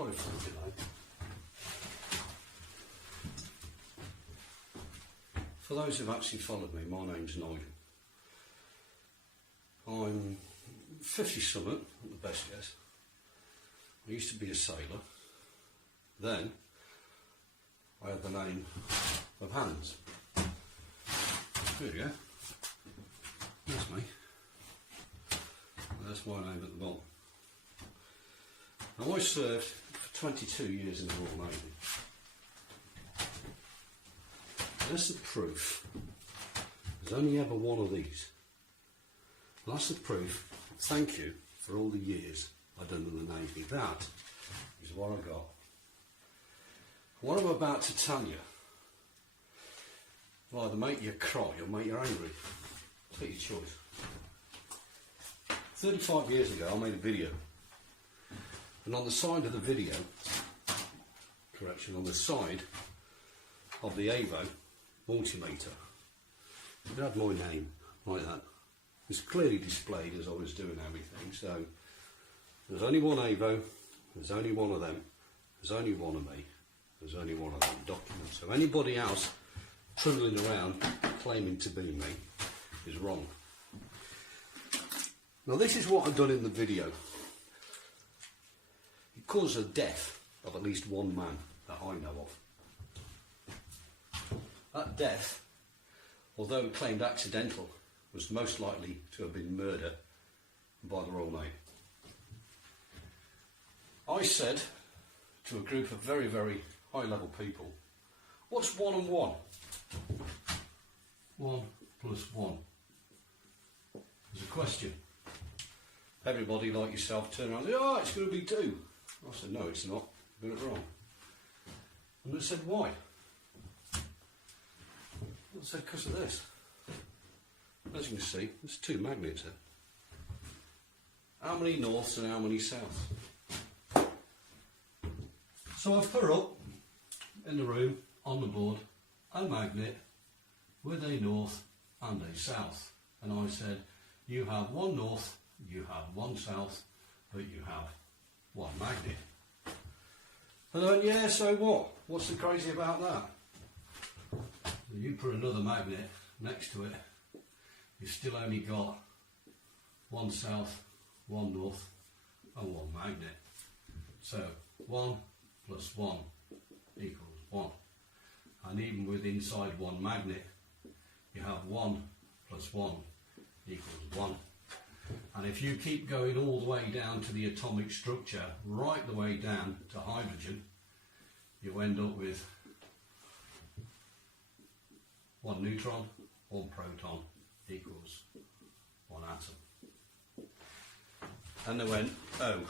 Sorry for the delay. For those who've actually followed me, my name's Nigel. I'm 50 something, at the best guess. I used to be a sailor. Then I had the name of Hans. There you go. That's me. That's my name at the bottom. Now I served for 22 years in the Royal Navy. That's the proof. There's only ever one of these. And that's the proof. Thank you for all the years I've done in the Navy. That is what I got. What I'm about to tell you will either make you cry or make you angry. Take your choice. 35 years ago I made a video. And on the side of the video, on the side of the Avo multimeter, it had my name like that. It's clearly displayed as I was doing everything. So there's only one Avo, there's only one of them, there's only one of me, there's only one of them documents. So anybody else trundling around claiming to be me is wrong. Now this is what I've done in the video. It caused the death of at least one man that I know of. That death, although claimed accidental, was most likely to have been murder by the Royal Navy. I said to a group of very, very high level people, what's 1 and 1? 1 plus 1. There's a question. Everybody like yourself turned around and said, oh, it's going to be 2. I said, no, it's not. You got it wrong. And they said, why? I said, because of this. As you can see, there's 2 magnets here. How many norths and how many souths? So I've put up in the room, on the board, a magnet with a north and a south. And I said, you have 1 north, you have 1 south, but you have 1 magnet. And I went, yeah, so what? What's so crazy about that? You put another magnet next to it, you've still only got 1 south, 1 north, and 1 magnet. So 1 plus 1 equals 1. And even with inside 1 magnet, you have 1 plus 1 equals 1. And if you keep going all the way down to the atomic structure, right the way down to hydrogen, you end up with 1 neutron, 1 proton equals 1 atom. And they went, oh,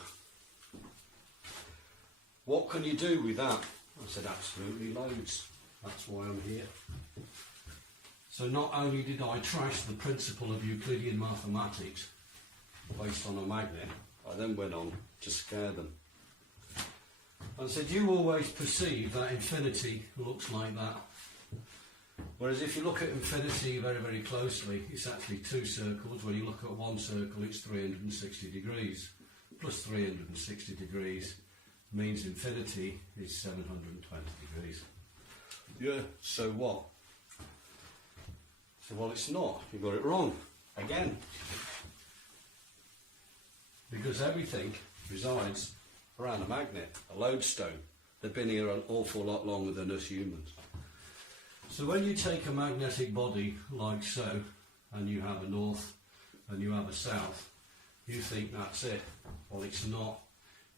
what can you do with that? I said, absolutely loads. That's why I'm here. So not only did I trash the principle of Euclidean mathematics based on a magnet, I then went on to scare them. And said, you always perceive that infinity looks like that. Whereas if you look at infinity very, very closely, it's actually 2 circles. When you look at 1 circle, it's 360 degrees. Plus 360 degrees means infinity is 720 degrees. Yeah, so what? So, well, it's not. You got it wrong. Again. Because everything resides around a magnet, a lodestone. They've been here an awful lot longer than us humans. So when you take a magnetic body like so, and you have a north and you have a south, you think that's it. Well, it's not.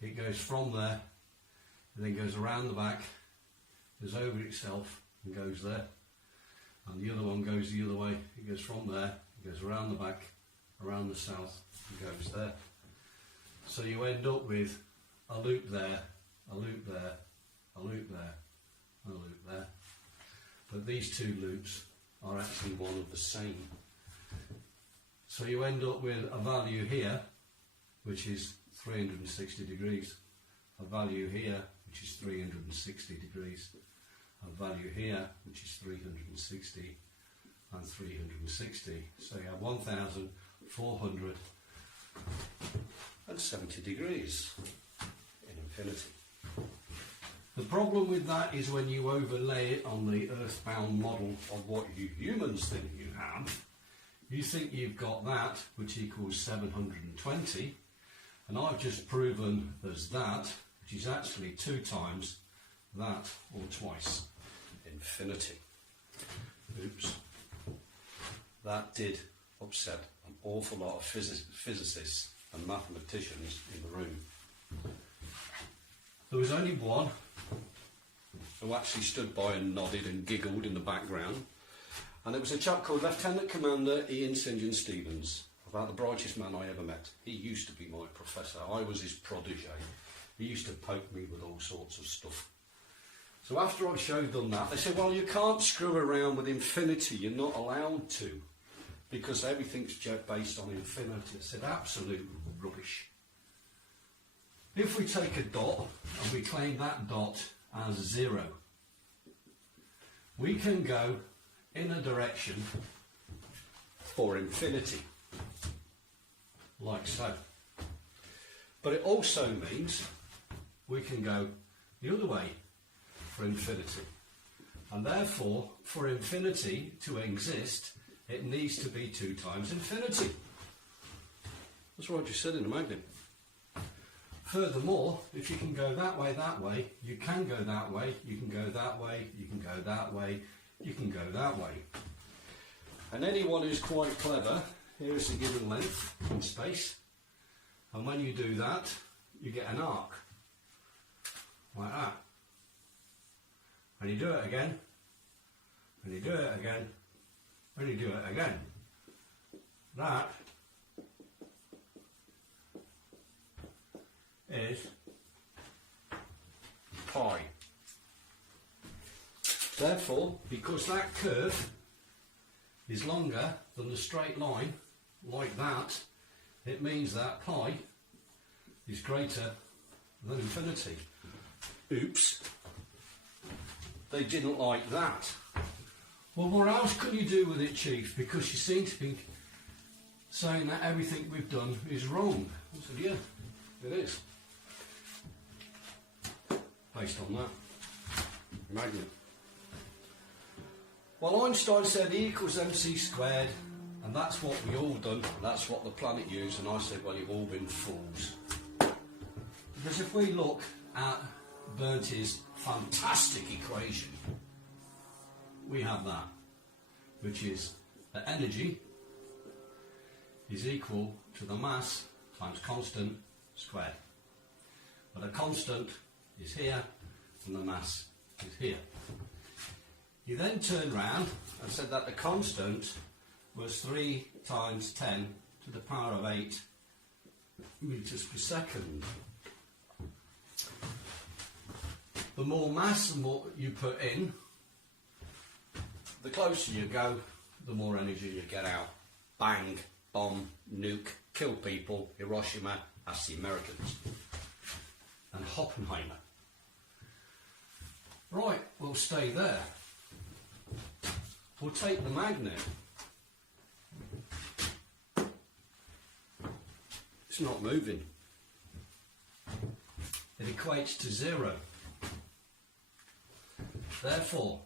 It goes from there, and then goes around the back, goes over itself, and goes there. And the other one goes the other way. It goes from there, it goes around the back, around the south, and goes there. So you end up with a loop there, a loop there, a loop there, and a loop there. But these 2 loops are actually one of the same. So you end up with a value here, which is 360 degrees, a value here, which is 360 degrees, a value here, which is 360, and 360. So you have 1,470 degrees in infinity. The problem with that is when you overlay it on the earthbound model of what you humans think you have, you think you've got that, which equals 720, and I've just proven there's that, which is actually 2 times that, or twice infinity. Oops. That did upset an awful lot of physicists and mathematicians in the room. There was only one who actually stood by and nodded and giggled in the background, and it was a chap called Lieutenant Commander Ian St John Stevens, about the brightest man I ever met. He used to be my professor. I was his protege. He used to poke me with all sorts of stuff. So after I showed them that, they said, well, you can't screw around with infinity. You're not allowed to, because everything's based on infinity. I said, absolute rubbish. If we take a dot and we claim that dot as 0, we can go in a direction for infinity, like so. But it also means we can go the other way for infinity. And therefore, for infinity to exist, it needs to be 2 times infinity. That's what I just said in the magnet. Furthermore, if you can go that way, you can go that way, you can go that way, you can go that way, you can go that way. And anyone who's quite clever, here is the given length in space. And when you do that, you get an arc, like that. And you do it again, and you do it again, and you do it again. That is pi. Therefore, because that curve is longer than the straight line, like that, it means that pi is greater than infinity. Oops. They didn't like that. Well, what else can you do with it, Chief? Because you seem to be saying that everything we've done is wrong. I said, yeah, it is. Based on that magnet. Well, Einstein said E equals mc squared, and that's what we all done, and that's what the planet used, and I said, well, you've all been fools. Because if we look at Bertie's fantastic equation, we have that, which is that energy is equal to the mass times constant squared. But the constant is here and the mass is here. He then turned round and said that the constant was 3 times 10 to the power of 8 meters per second. The more mass and more you put in, the closer you go, the more energy you get out. Bang, bomb, nuke, kill people, Hiroshima, that's the Americans. And Oppenheimer. Right, we'll stay there. We'll take the magnet. It's not moving. It equates to 0. Therefore,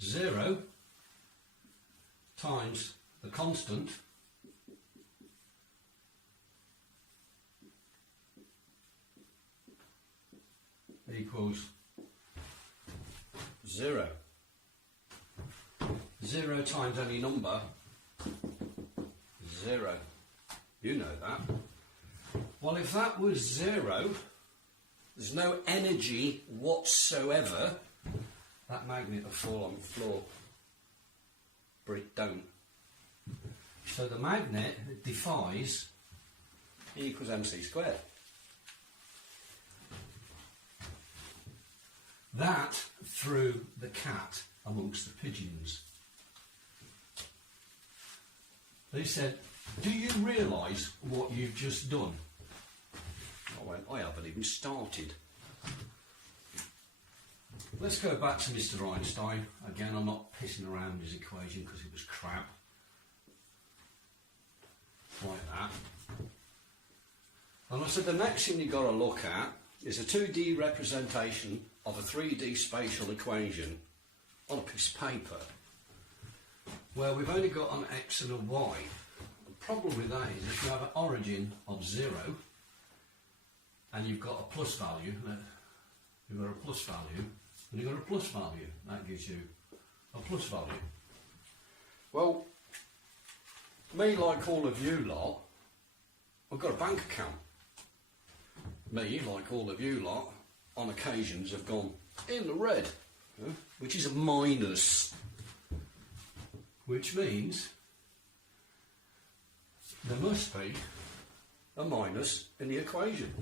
0 times the constant equals 0. 0 times any number, 0. You know that. Well, if that was 0, there's no energy whatsoever, that magnet will fall on the floor. But it don't. So the magnet defies E equals mc squared. That threw the cat amongst the pigeons. They said, do you realise what you've just done? I went, I haven't even started. Let's go back to Mr. Einstein. Again, I'm not pissing around his equation because it was crap. Like that. And I said, the next thing you've got to look at is a 2D representation of a 3D spatial equation on a piece of paper where we've only got an x and a y. The problem with that is if you have an origin of 0 and you've got a plus value, you've got a plus value, and you've got a plus value, that gives you a plus value. Well, me, like all of you lot, I've got a bank account. Me, like all of you lot, on occasions have gone in the red, which is a minus, which means there must be a minus in the equation.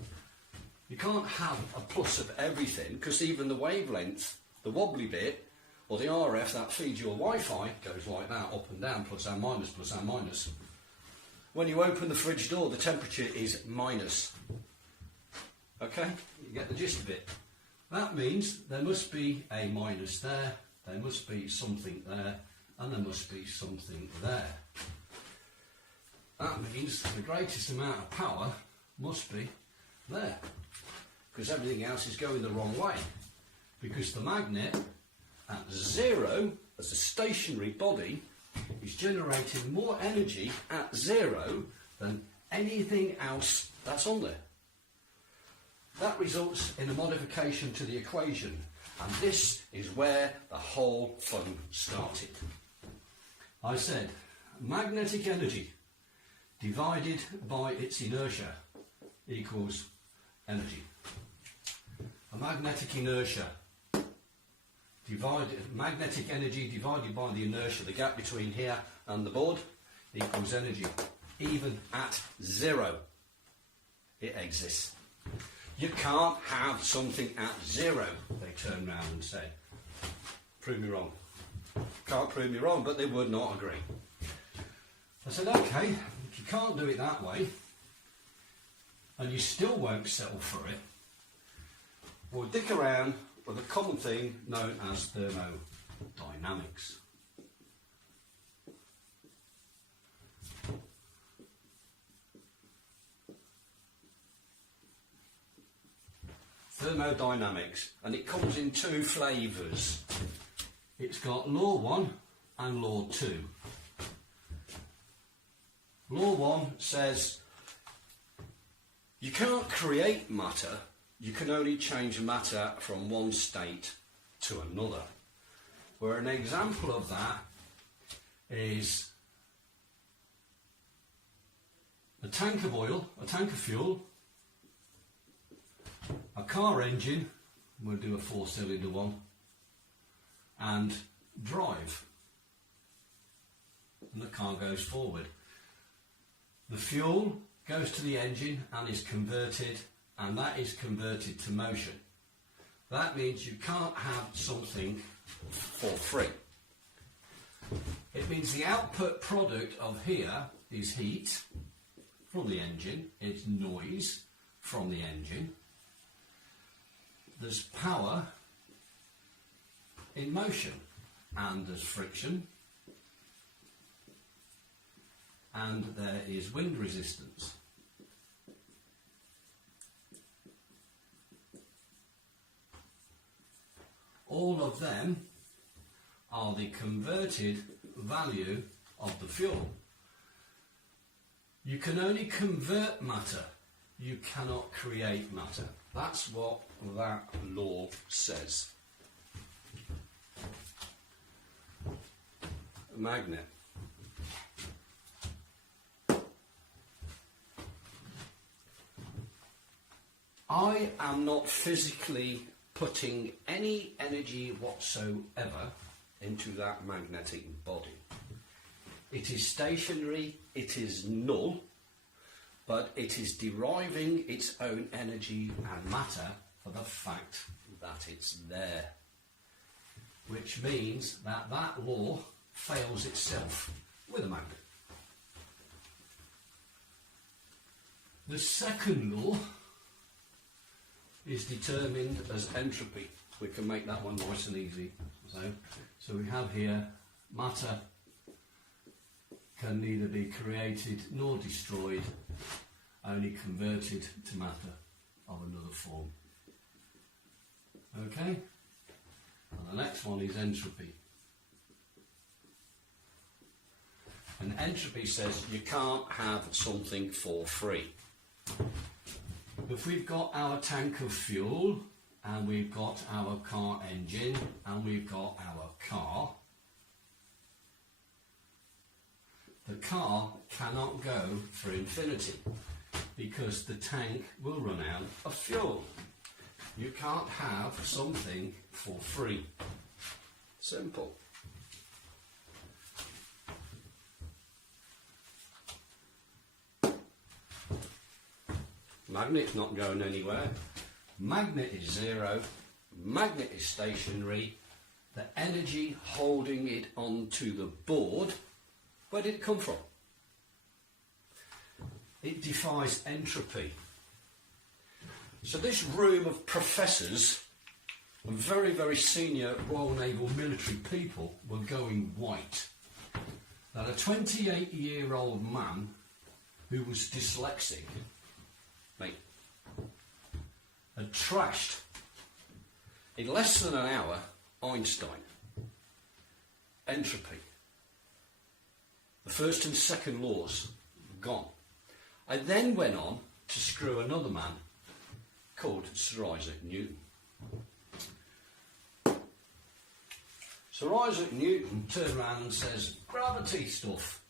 You can't have a plus of everything, because even the wavelength, the wobbly bit, or the RF that feeds your Wi-Fi goes like that, up and down, plus and minus, plus and minus. When you open the fridge door, the temperature is minus. Okay, you get the gist of it. That means there must be a minus there, there must be something there, and there must be something there. That means the greatest amount of power must be there, because everything else is going the wrong way. Because the magnet at 0, as a stationary body, is generating more energy at 0 than anything else that's on there. That results in a modification to the equation, and this is where the whole fun started. I said magnetic energy divided by its inertia equals energy. A magnetic inertia magnetic energy divided by the inertia, the gap between here and the board, equals energy. Even at 0, it exists. You can't have something at 0, they turned round and said. Prove me wrong. Can't prove me wrong, but they would not agree. I said, okay, if you can't do it that way, and you still won't settle for it, we'll dick around with a common thing known as thermodynamics. Thermodynamics, and it comes in 2 flavours. It's got law 1 and law 2. Law 1 says you can't create matter, you can only change matter from one state to another. Where an example of that is a tank of oil, a tank of fuel, a car engine, we'll do a 4-cylinder one, and drive, and the car goes forward. The fuel goes to the engine and is converted, and that is converted to motion. That means you can't have something for free. It means the output product of here is heat from the engine, it's noise from the engine, there's power in motion, and there's friction, and there is wind resistance. All of them are the converted value of the fuel. You can only convert matter, you cannot create matter. That's what that law says. A magnet. I am not physically putting any energy whatsoever into that magnetic body. It is stationary, it is null, but it is deriving its own energy and matter for the fact that it's there. Which means that that law fails itself with a magnet. The second law is determined as entropy. We can make that one nice and easy. So we have here matter can neither be created nor destroyed, only converted to matter of another form. Okay? And the next one is entropy. And entropy says you can't have something for free. If we've got our tank of fuel, and we've got our car engine, and we've got our car, the car cannot go for infinity because the tank will run out of fuel. You can't have something for free. Simple. Magnet's not going anywhere. Magnet is zero. Magnet is stationary. The energy holding it onto the board, where did it come from? It defies entropy. So this room of professors and very, very senior Royal Naval military people were going white. That a 28-year-old man who was dyslexic, mate, had trashed in less than an hour Einstein, entropy. The first and second laws gone. I then went on to screw another man called Sir Isaac Newton. Sir Isaac Newton turned around and says, gravity stuff.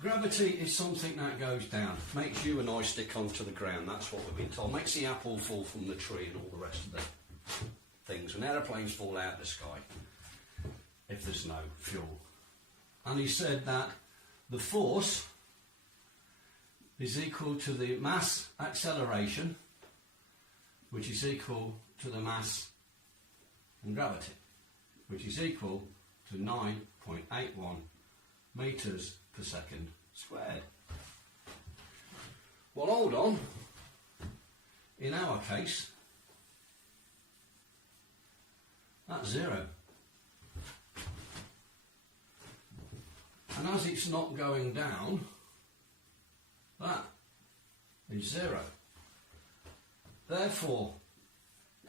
Gravity is something that goes down, makes you and I stick onto the ground, that's what we've been told. Makes the apple fall from the tree and all the rest of the things. When aeroplanes fall out of the sky, if there's no fuel. And he said that the force is equal to the mass acceleration, which is equal to the mass and gravity, which is equal to 9.81 metres per second squared. Well, hold on. In our case, that's zero. And as it's not going down, that is zero. Therefore,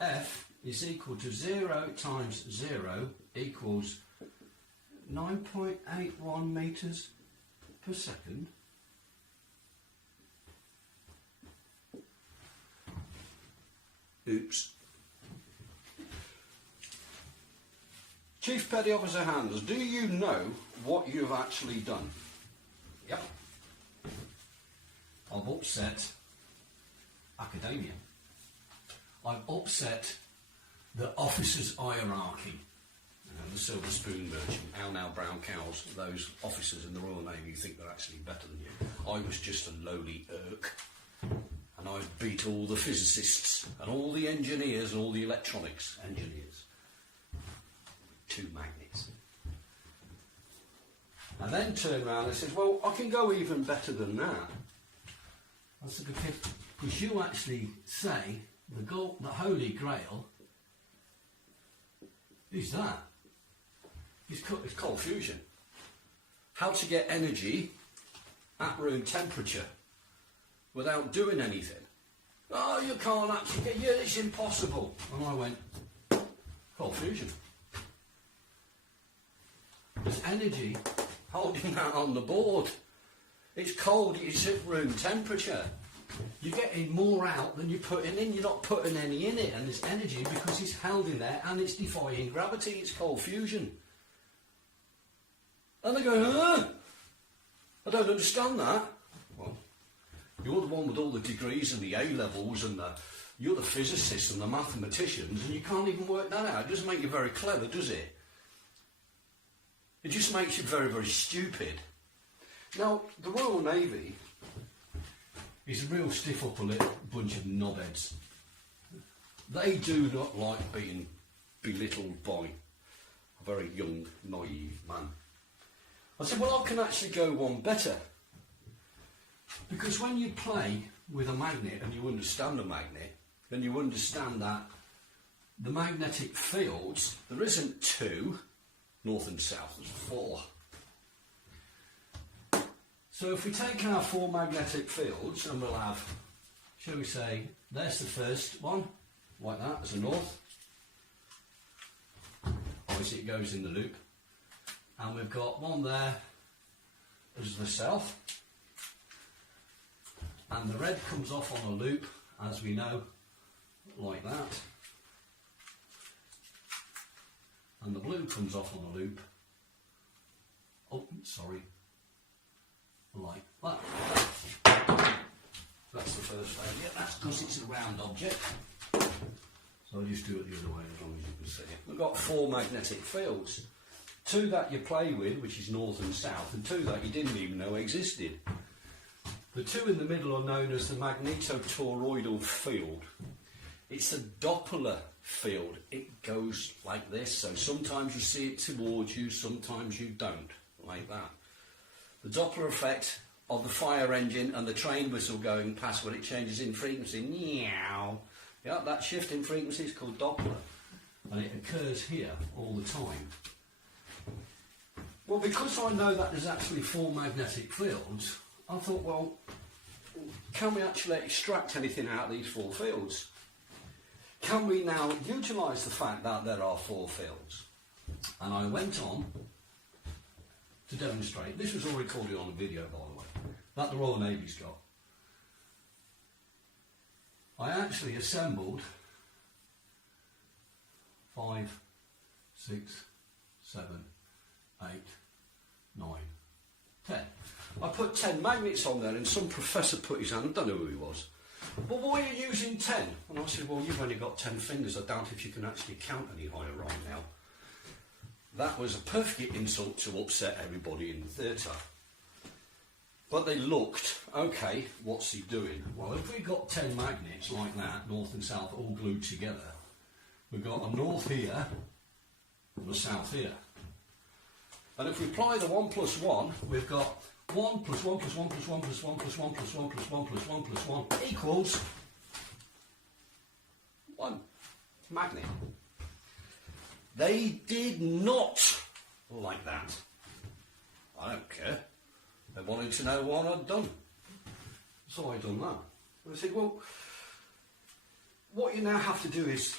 F is equal to 0 times 0 equals 9.81 metres per second. Oops. Chief Petty Officer Handlers, do you know what you've actually done? Yep. I've upset academia. I've upset the officers' hierarchy. You know, the silver spoon merchant, how now brown cows, those officers in the Royal Navy who think they're actually better than you. I was just a lowly irk. And I beat all the physicists and all the engineers and all the electronics engineers. 2 magnets. And then turned around and said, well, I can go even better than that. I said, because you actually say the Holy Grail is that. It's cold fusion. How to get energy at room temperature without doing anything. Oh, you can't actually get, yeah, it's impossible. And I went, cold fusion. There's energy holding that on the board. It's cold, it's at room temperature. You're getting more out than you're putting in. You're not putting any in it, and there's energy because it's held in there and it's defying gravity. It's cold fusion. And they go, I don't understand that. Well, you're the one with all the degrees and the A-levels and you're the physicists and the mathematicians, and you can't even work that out. It doesn't make you very clever, does it? It just makes you very, very stupid. Now, the Royal Navy is a real stiff upper lip bunch of knobheads. They do not like being belittled by a very young, naive man. I said, well, I can actually go one better. Because when you play with a magnet and you understand a magnet, then you understand that the magnetic fields, there isn't 2, north and south, there's 4. So if we take our four magnetic fields, and we'll have, shall we say, there's the first one, like that, as a north. Obviously it goes in the loop. And we've got one there as the south. And the red comes off on a loop, as we know, like that. And the blue comes off on a loop. Oh, sorry. Like that. That's the first failure. That's because it's a round object. So I'll just do it the other way as long as you can see it. We've got four magnetic fields. Two that you play with, which is north and south, and two that you didn't even know existed. The two in the middle are known as the magnetotoroidal field. It's a Doppler field. It goes like this, so sometimes you see it towards you, sometimes you don't, like that. The Doppler effect of the fire engine and the train whistle going past when it changes in frequency, meow. Yeah, that shift in frequency is called Doppler, and it occurs here all the time. Well, because I know that there's actually four magnetic fields, I thought, well, can we actually extract anything out of these four fields? Can we now utilise the fact that there are four fields? And I went on to demonstrate. This was all recorded on a video, by the way, that the Royal Navy's got. I actually assembled 5, 6, 7, 8, 9, 10. I put 10 magnets on there, and some professor put his hand, I don't know who he was. Well, why are you using 10? And I said, well, you've only got 10 fingers. I doubt if you can actually count any higher right now. That was a perfect insult to upset everybody in the theatre. But they looked, okay, what's he doing? Well, if we've got 10 magnets like that, north and south, all glued together, we've got a north here and a south here. And if we apply the 1 plus 1, we've got 1 plus 1 plus 1 plus 1 plus 1 plus 1 plus 1 plus 1 plus 1 plus 1 equals 1 magnet. They did not like that. I don't care. They wanted to know what I'd done. So I'd done that. And I said, well, what you now have to do is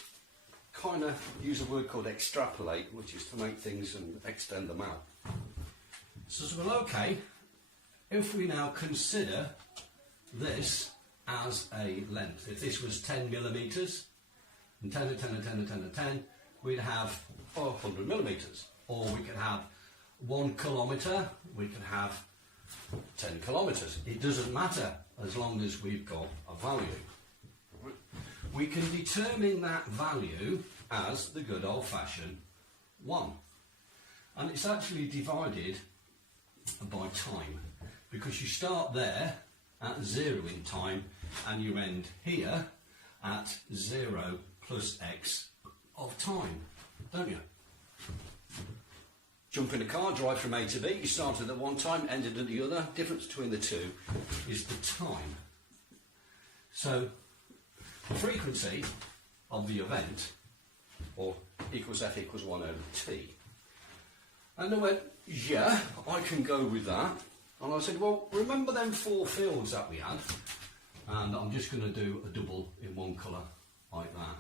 kind of use a word called extrapolate, which is to make things and extend them out. So, well, okay, if we now consider this as a length, if this was 10 millimetres, and 10 and 10 and 10 and 10 and 10, we'd have 100 millimetres. Or we could have 1 kilometre, we could have 10 kilometres. It doesn't matter as long as we've got a value. We can determine that value as the good old-fashioned 1. And it's actually divided by time, because you start there at 0 in time and you end here at 0 plus x of time, don't you? Jump in a car, drive from A to B, you started at one time, ended at the other. Difference between the two is the time. So the frequency of the event, or equals f equals 1 over t. And I went, yeah, I can go with that. And I said, well, remember them 4 fields that we had? And I'm just going to do a double in one colour like that.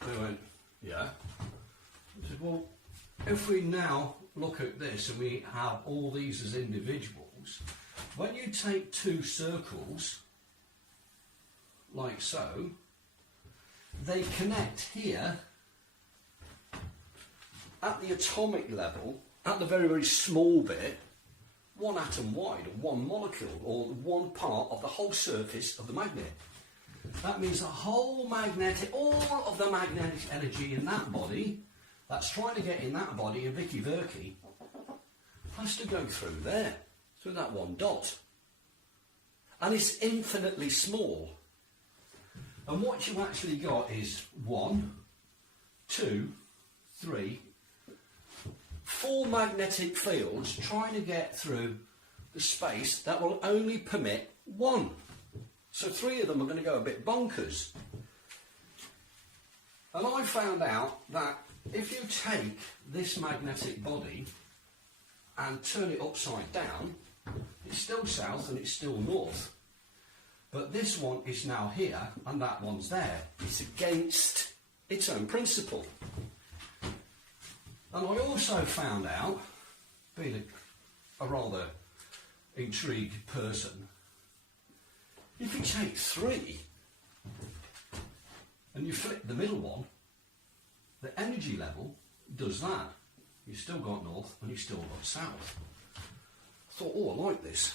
They went, yeah. I said, well, if we now look at this and we have all these as individuals, when you take 2 circles, like so, they connect here at the atomic level, at the very, very small bit, 1 atom wide, or 1 molecule, or 1 part of the whole surface of the magnet. That means the whole magnetic, all of the magnetic energy in that body, that's trying to get in that body, in Vicky Verky, has to go through there, through that 1 dot. And it's infinitely small. And what you actually got is 1, 2, 3, 4 magnetic fields trying to get through the space that will only permit 1. So 3 of them are going to go a bit bonkers. And I found out that if you take this magnetic body and turn it upside down, it's still south and it's still north. But this one is now here and that one's there. It's against its own principle. And I also found out, being a rather intrigued person, if you take 3 and you flip the middle one, the energy level does that. You've still got north and you've still got south. I thought, oh, I like this.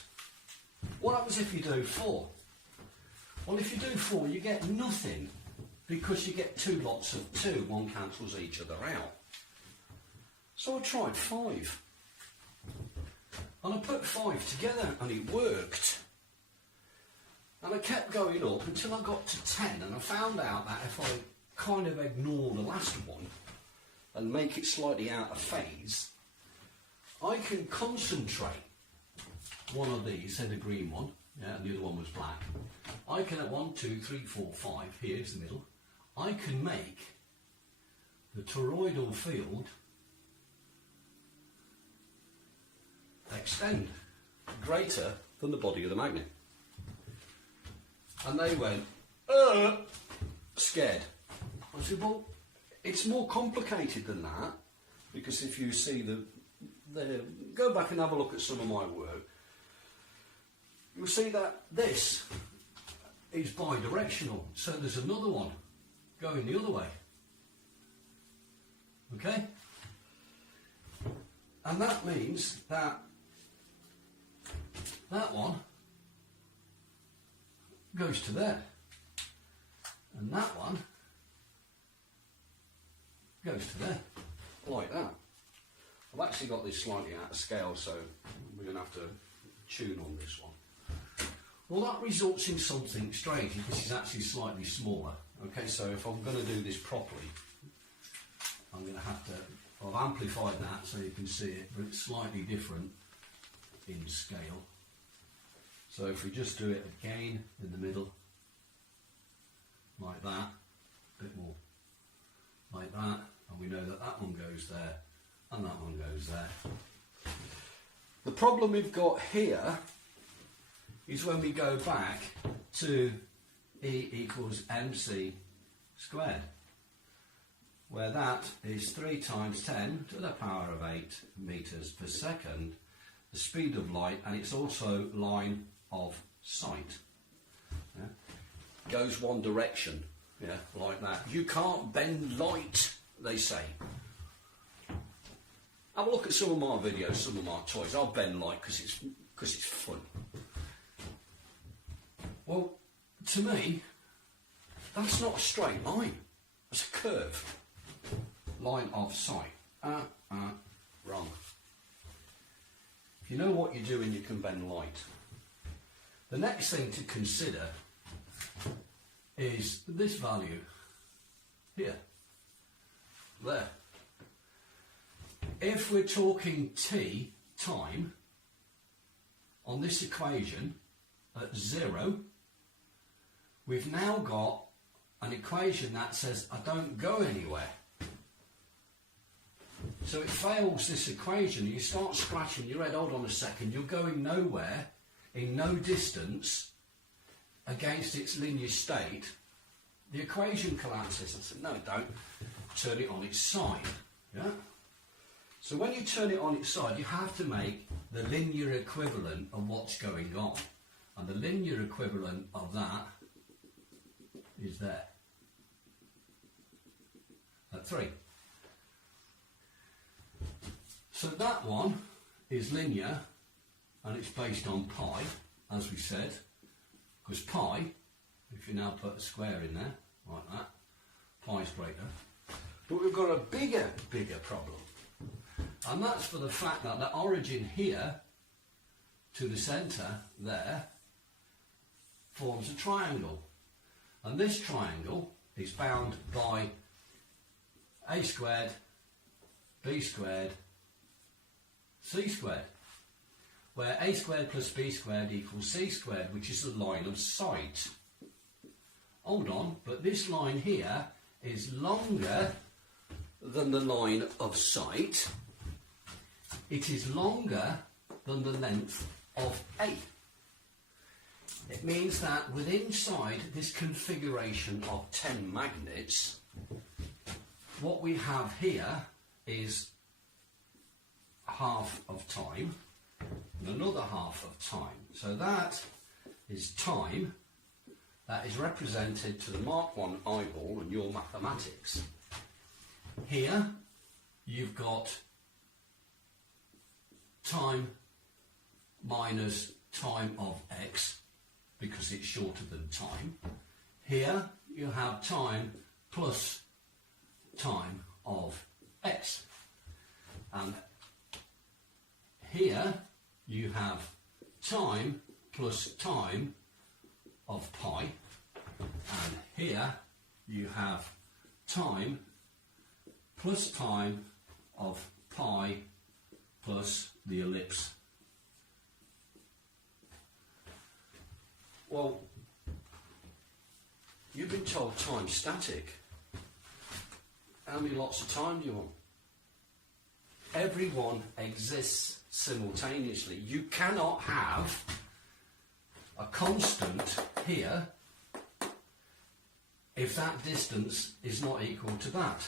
What happens if you do 4? Well, if you do 4, you get nothing, because you get 2 lots of 2. One cancels each other out. So I tried 5. And I put 5 together and it worked. And I kept going up until I got to 10, and I found out that if I kind of ignore the last one and make it slightly out of phase, I can concentrate one of these, say the green one, yeah, and the other one was black. I can at 1, 2, 3, 4, 5, here's the middle, I can make the toroidal field extend greater than the body of the magnet. And they went, scared. I said, well, it's more complicated than that, because if you see go back and have a look at some of my work, you'll see that this is bidirectional, so there's another one going the other way. Okay? And that means that that one goes to there, and that one goes to there, like that. I've actually got this slightly out of scale, so we're going to have to tune on this one. Well, that results in something strange, because it's actually slightly smaller. Okay, so if I'm going to do this properly, I'm going to have to, I've amplified that so you can see it, but it's slightly different in scale. So if we just do it again in the middle, like that, a bit more like that, and we know that that one goes there and that one goes there. The problem we've got here is when we go back to E equals mc squared, where that is 3 times 10 to the power of 8 meters per second, the speed of light, and it's also line of sight. Yeah? Goes one direction, yeah, like that. You can't bend light, they say. Have a look at some of my videos, some of my toys. I'll bend light because it's fun. Well, to me, that's not a straight line. It's a curve. Line of sight. Wrong. If you know what you're doing, you can bend light. The next thing to consider is this value here, there. If we're talking t, time, on this equation at 0, we've now got an equation that says I don't go anywhere. So it fails this equation. You start scratching your head, hold on a second, you're going nowhere, in no distance, against its linear state. The equation collapses. I said, no, don't. Turn it on its side. Yeah? So when you turn it on its side, you have to make the linear equivalent of what's going on. And the linear equivalent of that is there. At 3. So that one is linear, and it's based on pi, as we said, because pi, if you now put a square in there, like that, pi is greater. But we've got a bigger problem. And that's for the fact that the origin here to the centre there forms a triangle. And this triangle is bound by a squared, b squared, c squared, where a squared plus b squared equals c squared, which is the line of sight. Hold on, but this line here is longer than the line of sight, it is longer than the length of A. It means that within inside this configuration of 10 magnets, what we have here is half of time and another half of time. So that is time that is represented to the Mark 1 eyeball and your mathematics. Here you've got time minus time of x, because it's shorter than time. Here you have time plus time of x. And here you have time plus time of pi. And here you have time plus time of pi plus the ellipse. Well, you've been told time's static. How many lots of time do you want? Everyone exists simultaneously. You cannot have a constant here if that distance is not equal to that.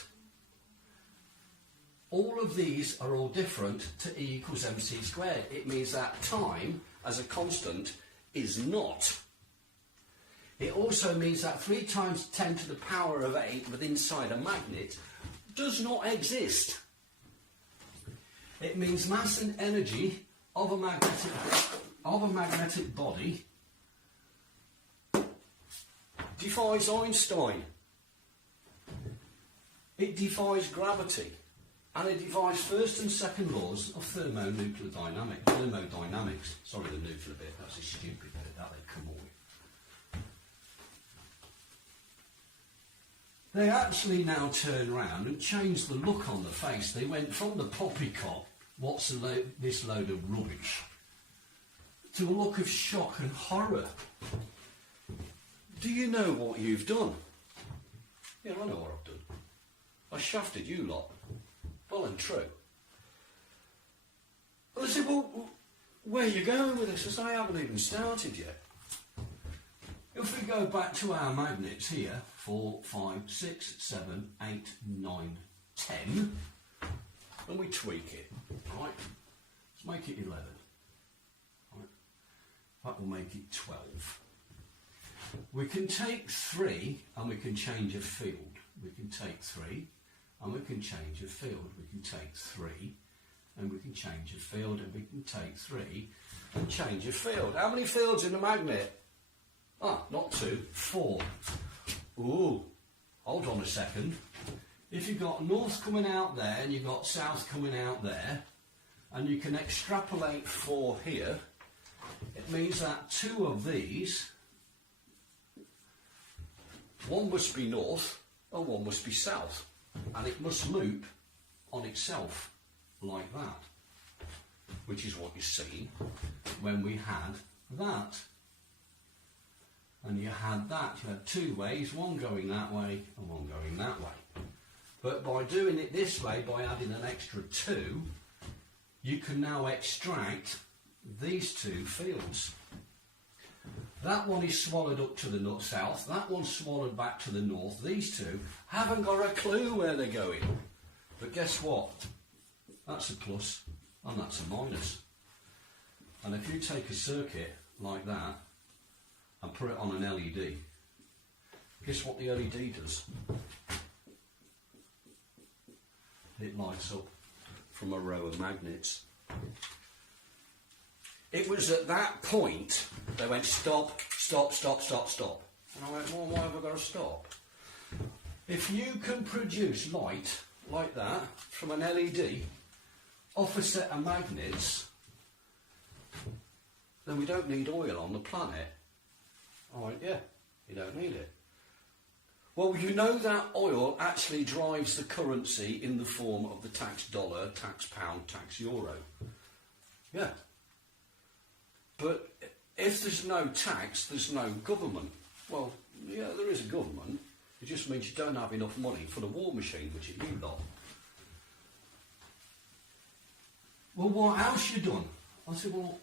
All of these are all different to E equals mc squared. It means that time as a constant is not. It also means that 3 times 10 to the power of 8 with inside a magnet does not exist. It means mass and energy of a magnetic body defies Einstein. It defies gravity. And it defies first and second laws of thermodynamics. Sorry, the nuclear bit, that's a stupid bit that they come all with. They actually now turn around and change the look on the face. They went from the poppycock, what's this load of rubbish, to a look of shock and horror. Do you know what you've done? Yeah, I know what I've done. I shafted you lot. Well and true. Well, I said, well, where are you going with this? I said, I haven't even started yet. If we go back to our magnets here, 4, 5, 6, 7, 8, 9, 10, and we tweak it, right? Let's make it 11. Right? That will make it 12. We can take 3 and we can change a field. We can take 3 and we can change a field. We can take 3 and we can change a field, and we can take 3 and change a field. How many fields in a magnet? Ah, not 2, 4. Ooh, hold on a second. If you've got north coming out there and you've got south coming out there, and you can extrapolate 4 here, it means that 2 of these, one must be north and one must be south. And it must loop on itself like that, which is what you see when we had that. And you had that, you had 2 ways, one going that way and one going that way. But by doing it this way, by adding an extra 2, you can now extract these 2 fields. That one is swallowed up to the north south, that one's swallowed back to the north. These 2 haven't got a clue where they're going. But guess what? That's a plus and that's a minus. And if you take a circuit like that and put it on an LED, guess what the LED does? It lights up from a row of magnets. It was at that point they went stop, stop, stop, stop, stop. And I went, well, why have I got to stop? If you can produce light like that from an LED off a set of magnets, then we don't need oil on the planet. I went, yeah, you don't need it. Well, you know that oil actually drives the currency in the form of the tax dollar, tax pound, tax euro. Yeah. But if there's no tax, there's no government. Well, yeah, there is a government. It just means you don't have enough money for the war machine, which is you lot. well, what else you done? I said, well,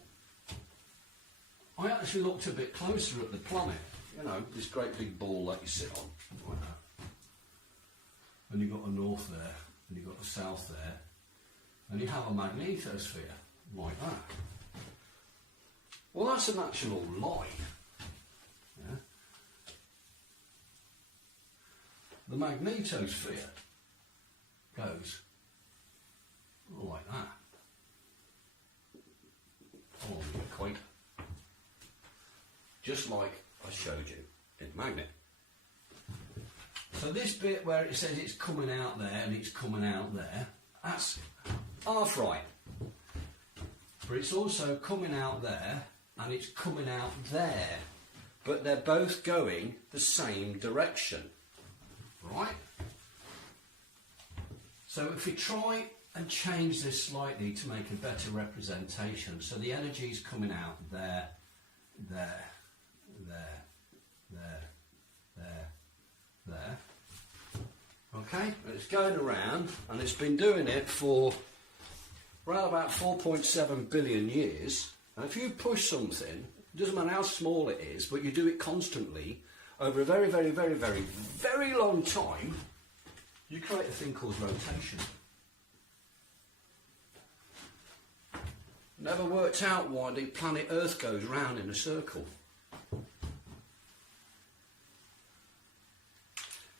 I actually looked a bit closer at the planet. You know, this great big ball that you sit on, like that. And you've got the north there, and you've got the south there, and you have a magnetosphere, like that. Well, that's a natural line. Yeah? The magnetosphere goes like that, along the equator. Just like I showed you in magnet. So this bit where it says it's coming out there and it's coming out there, that's half right. But it's also coming out there and it's coming out there. But they're both going the same direction. Right? So if we try and change this slightly to make a better representation, so the energy is coming out there, there, there, there, there, there. Okay, and it's going around, and it's been doing it for around about 4.7 billion years. And if you push something, it doesn't matter how small it is, but you do it constantly over a very, very, very, very, very long time, you create a thing called rotation. Never worked out why the planet Earth goes round in a circle.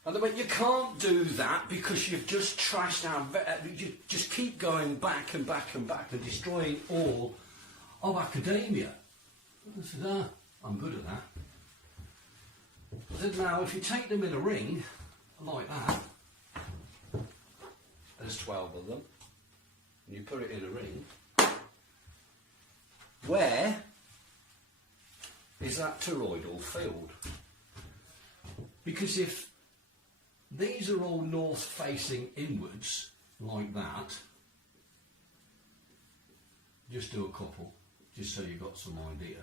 And they went, you can't do that because you've just trashed our... You just keep going back and back and back and destroying all of academia. I said, I'm good at that. I said, now, if you take them in a ring, like that, there's 12 of them, and you put it in a ring, where is that toroidal field? Because if these are all north facing inwards, like that, just do a couple, just so you've got some idea.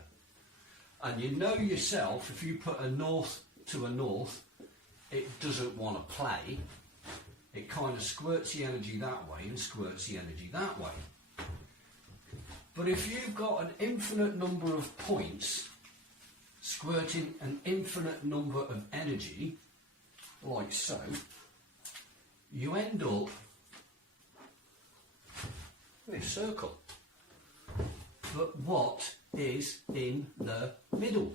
And you know yourself, if you put a north to a north, it doesn't want to play. It kind of squirts the energy that way and squirts the energy that way. But if you've got an infinite number of points squirting an infinite number of energy, like so, you end up with a circle. But what is in the middle?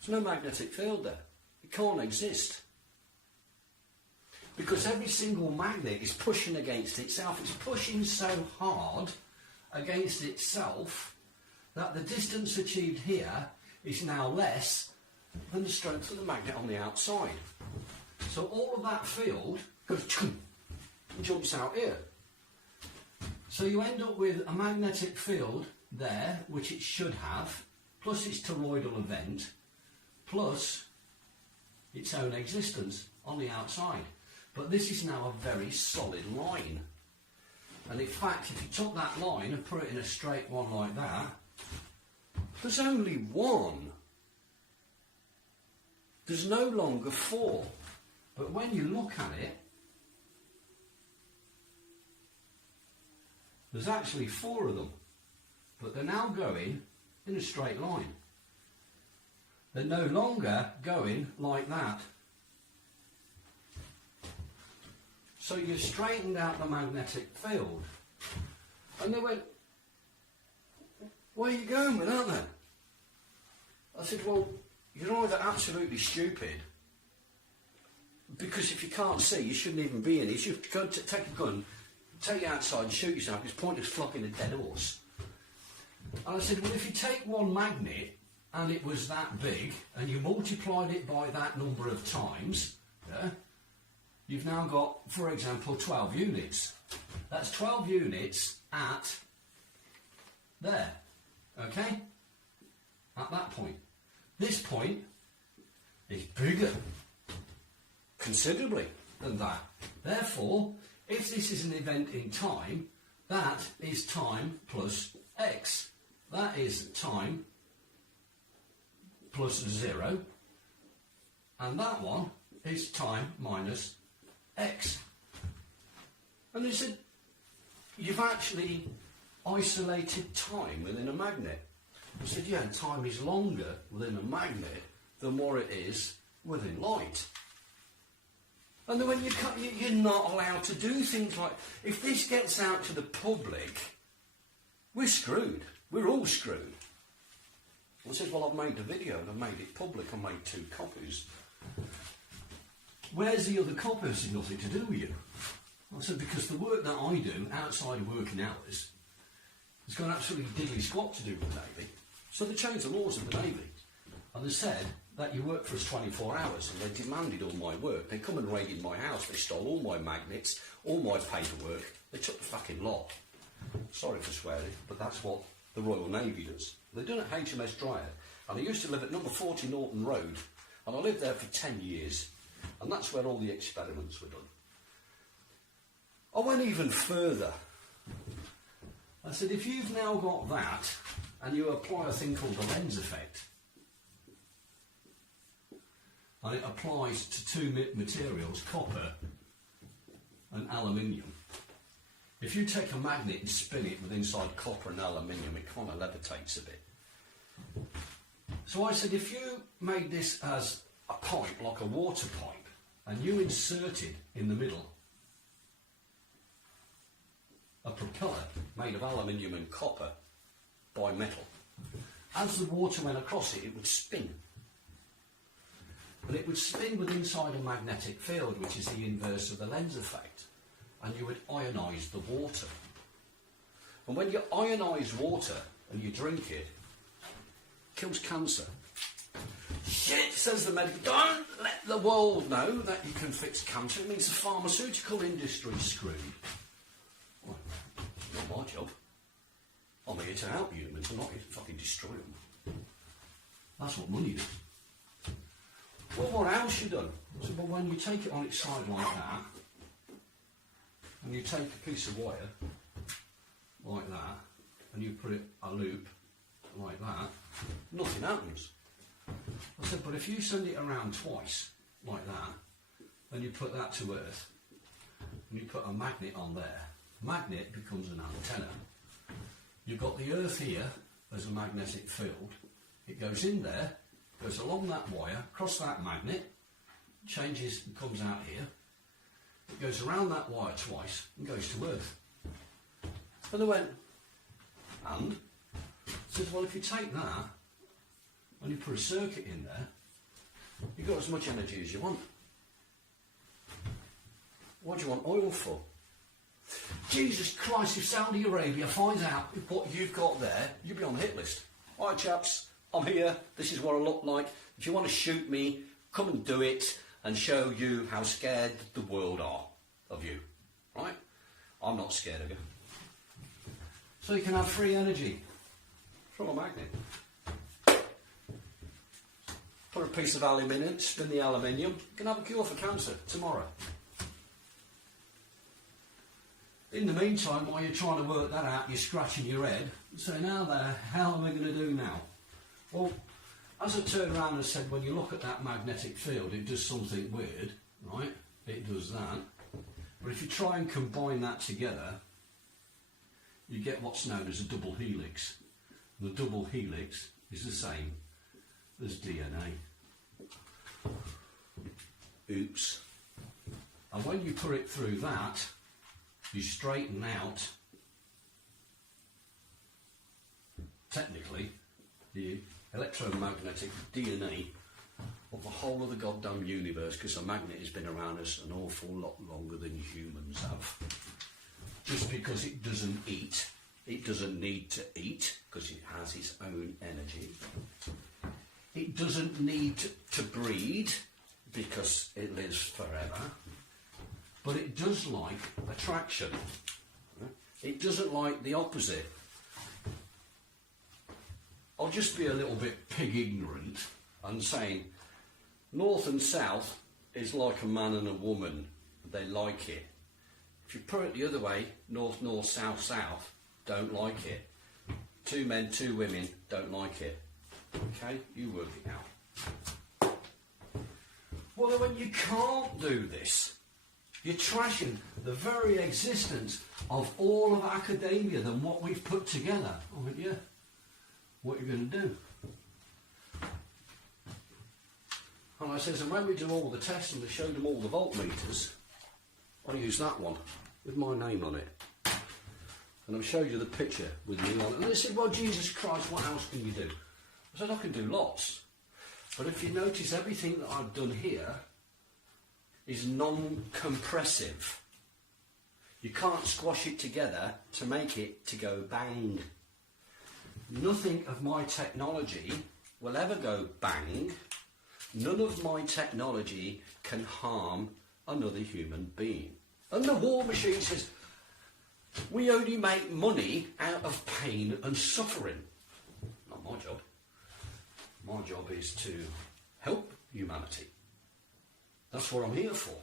There's no magnetic field there. It can't exist. Because every single magnet is pushing against itself. It's pushing so hard against itself that the distance achieved here is now less than the strength of the magnet on the outside. So all of that field goes and jumps out here. So you end up with a magnetic field there, which it should have, plus its toroidal event, plus its own existence on the outside. But this is now a very solid line. And in fact, if you took that line and put it in a straight one like that, there's only one. There's no longer four. But when you look at it, there's actually four of them. But they're now going in a straight line. They're no longer going like that. So you've straightened out the magnetic field. And they went, where are you going with that then? I said, well, you're either absolutely stupid, because if you can't see, you shouldn't even be in it. You should go to take a gun, take it outside and shoot yourself, because it's pointless flogging a dead horse. And I said, well, if you take one magnet, and it was that big, and you multiplied it by that number of times, yeah, you've now got, for example, 12 units. That's 12 units at there, okay? At that point. This point is bigger, considerably, than that. Therefore, if this is an event in time, that is time plus x. That is time plus 0, and that one is time minus x. And they said, you've actually isolated time within a magnet. I said, yeah, time is longer within a magnet than what it is within light. And then when you're not allowed to do things like, if this gets out to the public, we're screwed. We're all screwed. I said, well, I've made a video and I've made it public. I made 2 copies. Where's the other copies? It's nothing to do with you. I said, because the work that I do outside of working hours has got absolutely diddly squat to do with the Navy. So they changed the laws of the Navy. And they said that you work for us 24 hours, and they demanded all my work. They come and raided my house. They stole all my magnets, all my paperwork. They took the fucking lot. Sorry for swearing, but that's what the Royal Navy does. They've done it at HMS Dryad. And I used to live at number 40 Norton Road. And I lived there for 10 years. And that's where all the experiments were done. I went even further. I said, if you've now got that, and you apply a thing called the lens effect, and it applies to 2 materials, copper and aluminium. If you take a magnet and spin it with inside copper and aluminium, it kind of levitates a bit. So I said, if you made this as a pipe, like a water pipe, and you inserted in the middle a propeller made of aluminium and copper bimetal, as the water went across it, it would spin. But it would spin with inside a magnetic field, which is the inverse of the lens effect. And you would ionise the water. And when you ionise water and you drink it, it kills cancer. Shit, says the medical. Don't let the world know that you can fix cancer. It means the pharmaceutical industry's screwed. Well, it's not my job. I'm here to help humans. I'm not here to fucking destroy them. That's what money does. Well, what else you done? So, well, when you take it on its side like that, and you take a piece of wire like that, and you put it a loop like that, nothing happens. I said, but if you send it around twice like that, then you put that to Earth, and you put a magnet on there, magnet becomes an antenna. You've got the Earth here as a magnetic field. It goes in there, goes along that wire, across that magnet, changes and comes out here. It goes around that wire twice and goes to Earth. And they went, and? I said, well, if you take that and you put a circuit in there, you've got as much energy as you want. What do you want oil for? Jesus Christ, if Saudi Arabia finds out what you've got there, you'll be on the hit list. All right, chaps, I'm here. This is what I look like. If you want to shoot me, come and do it and show you how scared the world are of you. Right? I'm not scared of you. So you can have free energy from a magnet. Put a piece of aluminium, spin the aluminium, you can have a cure for cancer tomorrow. In the meantime, while you're trying to work that out, you're scratching your head and saying, how the hell am I going to do now? Well, as I turned around and said, when you look at that magnetic field, it does something weird, right? It does that. But if you try and combine that together, you get what's known as a double helix. The double helix is the same as DNA. Oops. And when you put it through that, you straighten out, technically, the electromagnetic DNA of the whole of the goddamn universe, because a magnet has been around us an awful lot longer than humans have. Just because it doesn't eat, it doesn't need to eat, because it has its own energy. It doesn't need to breed, because it lives forever. But it does like attraction. It doesn't like the opposite. I'll just be a little bit pig ignorant and saying north and south is like a man and a woman. They like it. If you put it the other way, north, north, south, south, don't like it. 2 men, 2 women, don't like it. Okay, you work it out. Well, when you can't do this, You're trashing the very existence of all of academia than what we've put together. I went, yeah, what are you going to do? And I says, and when we do all the tests and we showed them all the voltmeters, I use that one with my name on it. And I've showed you the picture with me on it. And they said, well, Jesus Christ, what else can you do? I said, I can do lots. But if you notice, everything that I've done here is non-compressive. You can't squash it together to make it to go bang. Nothing of my technology will ever go bang. None of my technology can harm another human being. And the war machine says, we only make money out of pain and suffering. Not my job. My job is to help humanity. That's what I'm here for.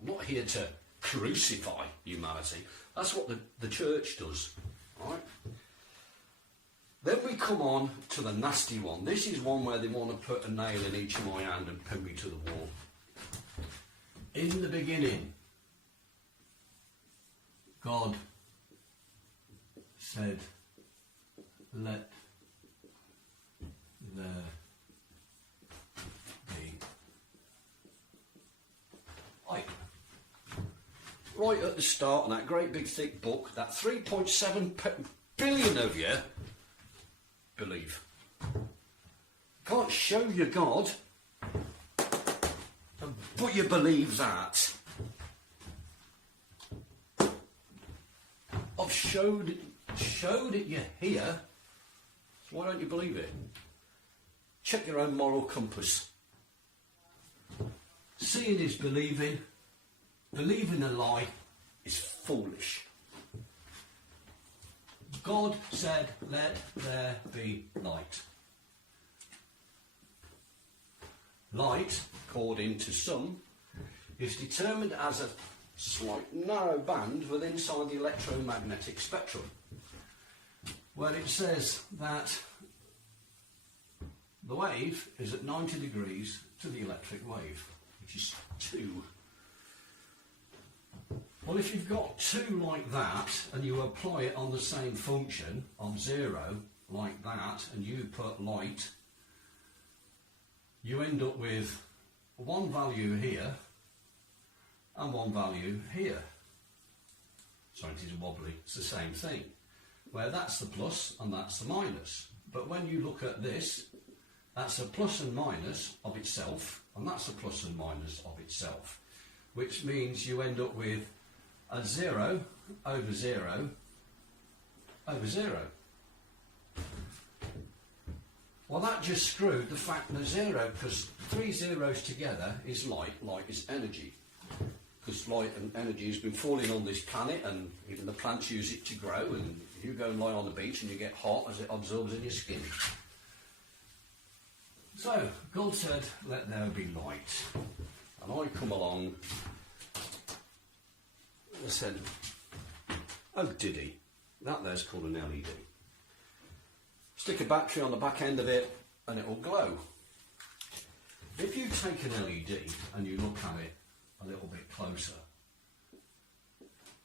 I'm not here to crucify humanity. That's what the church does. Right? Then we come on to the nasty one. This is one where they want to put a nail in each of my hand and pin me to the wall. In the beginning, God said, let there be light. Right at the start of that great big thick book, that 3.7 billion of you believe. Can't show you God, but you believe that. I've showed it you here, so why don't you believe it? Check your own moral compass. Seeing is believing. Believing a lie is foolish. God said, let there be light. Light, according to some, is determined as a slight narrow band within inside the electromagnetic spectrum, where it says that the wave is at 90 degrees to the electric wave, which is 2. Well, if you've got 2 like that and you apply it on the same function of 0 like that, and you put light, you end up with one value here and one value here. Sorry, it is wobbly. It's the same thing, where that's the plus and that's the minus. But when you look at this, that's a plus and minus of itself, and that's a plus and minus of itself, which means you end up with a 0 over 0 over 0. Well, that just screwed the fact that 0, because 3 zeros together is light. Light is energy. Because light and energy has been falling on this planet, and even the plants use it to grow, and you go and lie on the beach and you get hot as it absorbs in your skin. So, God said, let there be light. And I come along and I said, oh, did he? That there's called an LED. Stick a battery on the back end of it and it will glow. If you take an LED and you look at it a little bit closer,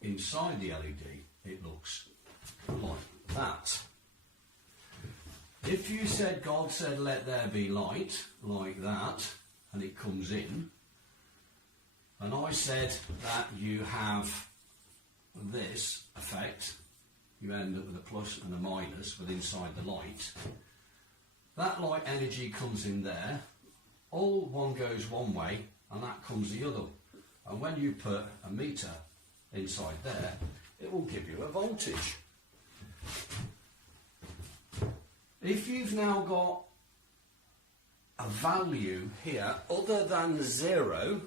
inside the LED it looks like that. If you said, God said, let there be light, like that, and it comes in, and I said that you have this effect, you end up with a plus and a minus with inside the light. That light energy comes in there, all one goes one way, and that comes the other. And when you put a meter inside there, it will give you a voltage. If you've now got a value here other than 0,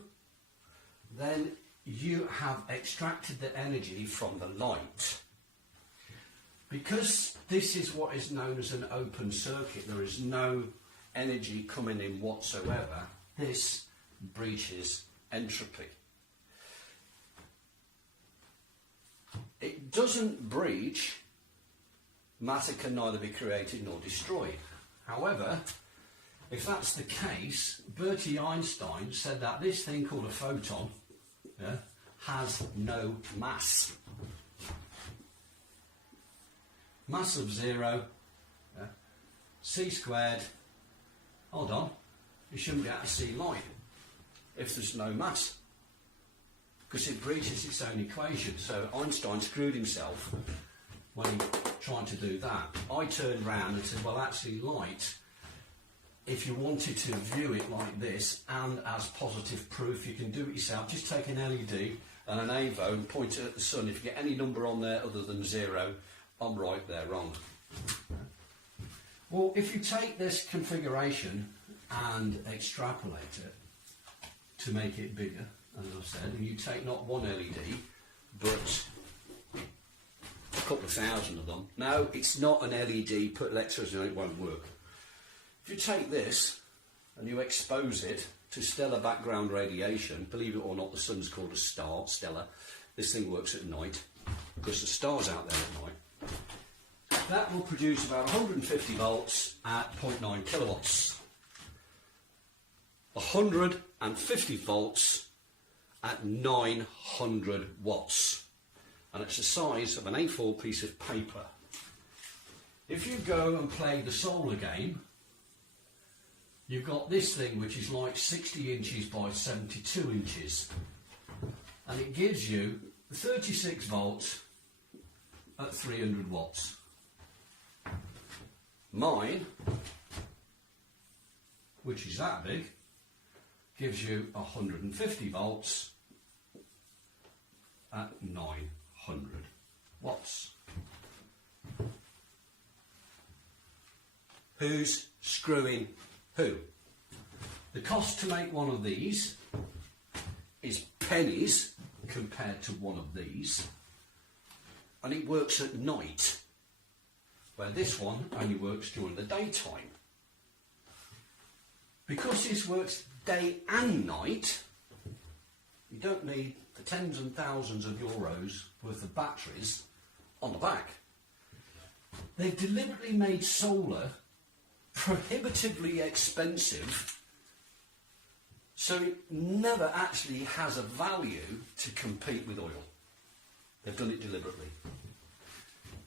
then you have extracted the energy from the light. Because this is what is known as an open circuit, there is no energy coming in whatsoever, this breaches entropy. It doesn't breach. Matter can neither be created nor destroyed. However, if that's the case, Bertie Einstein said that this thing called a photon has no mass. Mass of 0, c squared, hold on, you shouldn't be able to see light if there's no mass, because it breaches its own equation. So Einstein screwed himself when he tried to do that. I turned round and said, well, actually light, if you wanted to view it like this and as positive proof, you can do it yourself. Just take an LED and an AVO and point it at the sun. If you get any number on there other than 0, I'm right, they're wrong. Well, if you take this configuration and extrapolate it to make it bigger, as I've said, and you take not one LED, but a couple of thousand of them. No, it's not an LED, put electricity on it, won't work. If you take this and you expose it to stellar background radiation, believe it or not, the sun's called a star, stellar. This thing works at night because the star's out there at night. That will produce about 150 volts at 0.9 kilowatts. 150 volts at 900 watts. And it's the size of an A4 piece of paper. If you go and play the solar game, you've got this thing which is like 60 inches by 72 inches. And it gives you 36 volts at 300 watts. Mine, which is that big, gives you 150 volts at 900 watts. Who's screwing who? The cost to make one of these is pennies compared to one of these, and it works at night, where this one only works during the daytime. Because this works day and night, you don't need the tens and thousands of euros worth of batteries on the back. They've deliberately made solar prohibitively expensive, so it never actually has a value to compete with oil. They've done it deliberately.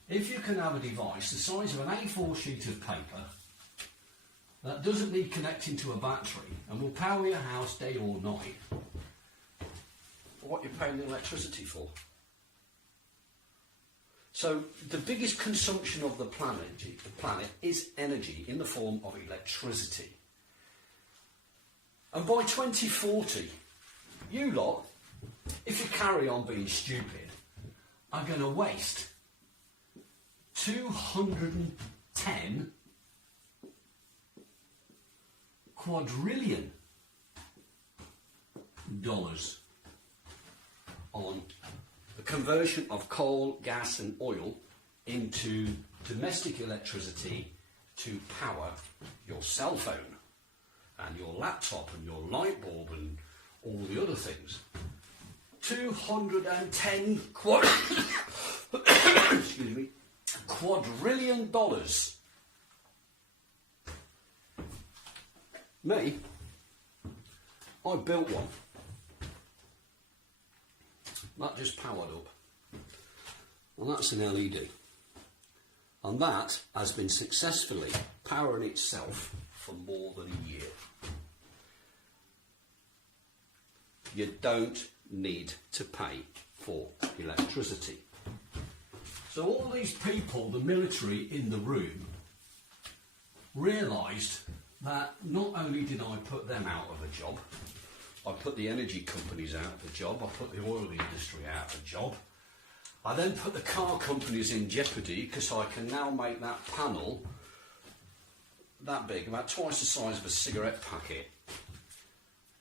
If you can have a device the size of an A4 sheet of paper that doesn't need connecting to a battery and will power your house day or night, what you're paying the electricity for. So the biggest consumption of the planet is energy in the form of electricity. And by 2040, you lot, if you carry on being stupid, are going to waste $210 quadrillion on the conversion of coal, gas and oil into domestic electricity to power your cell phone and your laptop and your light bulb and all the other things. 210 quadrillion dollars. Me, I built one. That just powered up. And that's an LED. And that has been successfully powering itself for more than a year. You don't need to pay for electricity. So all these people, the military in the room, realised that not only did I put them out of a job, I put the energy companies out of a job, I put the oil industry out of a job, I then put the car companies in jeopardy because I can now make that panel that big, about twice the size of a cigarette packet,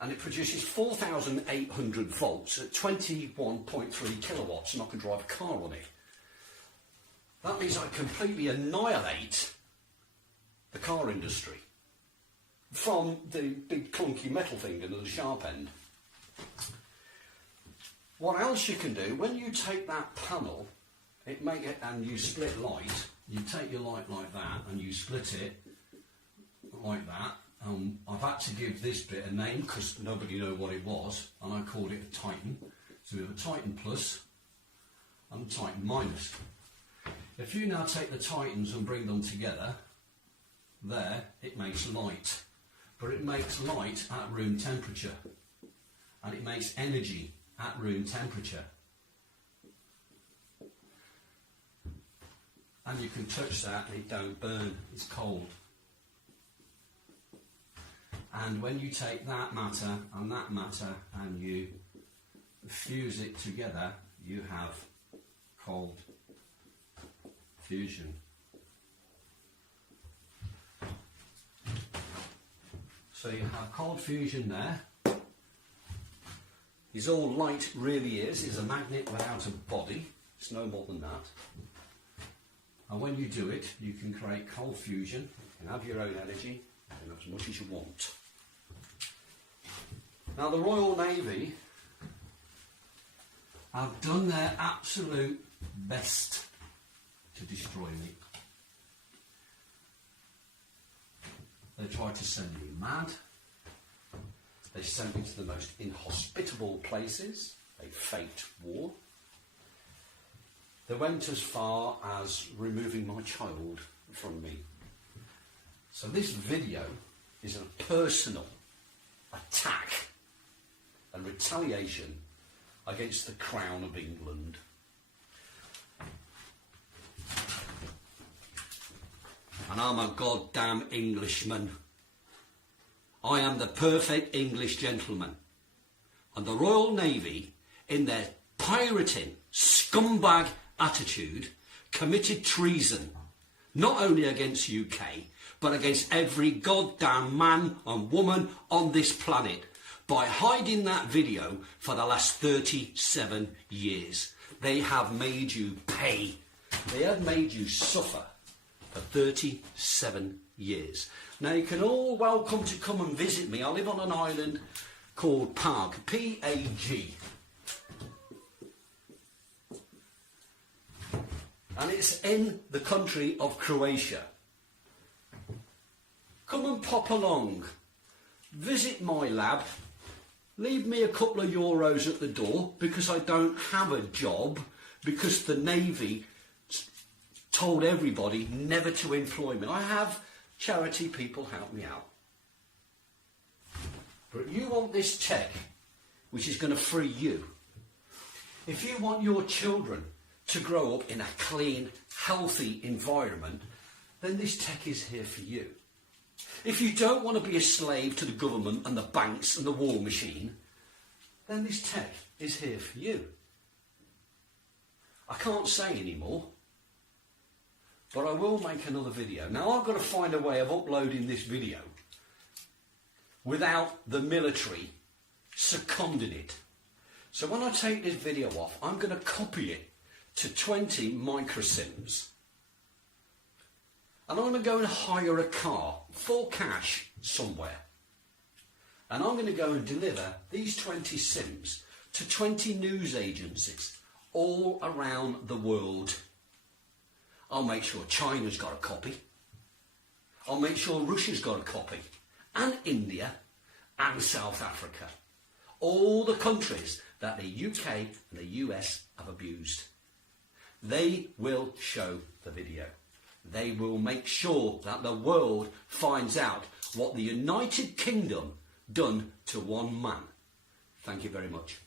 and it produces 4,800 volts at 21.3 kilowatts, and I can drive a car on it. That means I completely annihilate the car industry from the big clunky metal thing and the sharp end. What else you can do, when you take that panel and you split light, you take your light like that and you split it like that. I've had to give this bit a name because nobody knew what it was, and I called it a Titan. So we have a Titan plus and a Titan minus. If you now take the Titans and bring them together, there it makes light. But it makes light at room temperature. And it makes energy at room temperature. And you can touch that and it don't burn, it's cold. And when you take that matter and you fuse it together, you have cold fusion. So you have cold fusion there. Is all light really is a magnet without a body. It's no more than that. And when you do it, you can create cold fusion. You can have your own energy, and as much as you want. Now the Royal Navy have done their absolute best to destroy me. They tried to send me mad. They sent me to the most inhospitable places. They faked war. They went as far as removing my child from me. So this video is a personal attack and retaliation against the Crown of England. And I'm a goddamn Englishman. I am the perfect English gentleman. And the Royal Navy, in their pirating, scumbag attitude, committed treason, not only against UK, but against every goddamn man and woman on this planet, by hiding that video for the last 37 years. They have made you pay. They have made you suffer for 37 years. Now you can all welcome to come and visit me. I live on an island called Pag, P-A-G. And it's in the country of Croatia. Come and pop along. Visit my lab. Leave me a couple of euros at the door because I don't have a job, because the Navy told everybody never to employ me. I have charity people help me out. But you want this tech, which is going to free you. If you want your children to grow up in a clean, healthy environment, then this tech is here for you. If you don't want to be a slave to the government and the banks and the war machine, then this tech is here for you. I can't say anymore, but I will make another video. Now I've got to find a way of uploading this video without the military seconding it. So when I take this video off, I'm going to copy it to 20 microsims. And I'm going to go and hire a car for cash somewhere. And I'm going to go and deliver these 20 sims to 20 news agencies all around the world. I'll make sure China's got a copy. I'll make sure Russia's got a copy. And India and South Africa. All the countries that the UK and the US have abused. They will show the video. They will make sure that the world finds out what the United Kingdom done to one man. Thank you very much.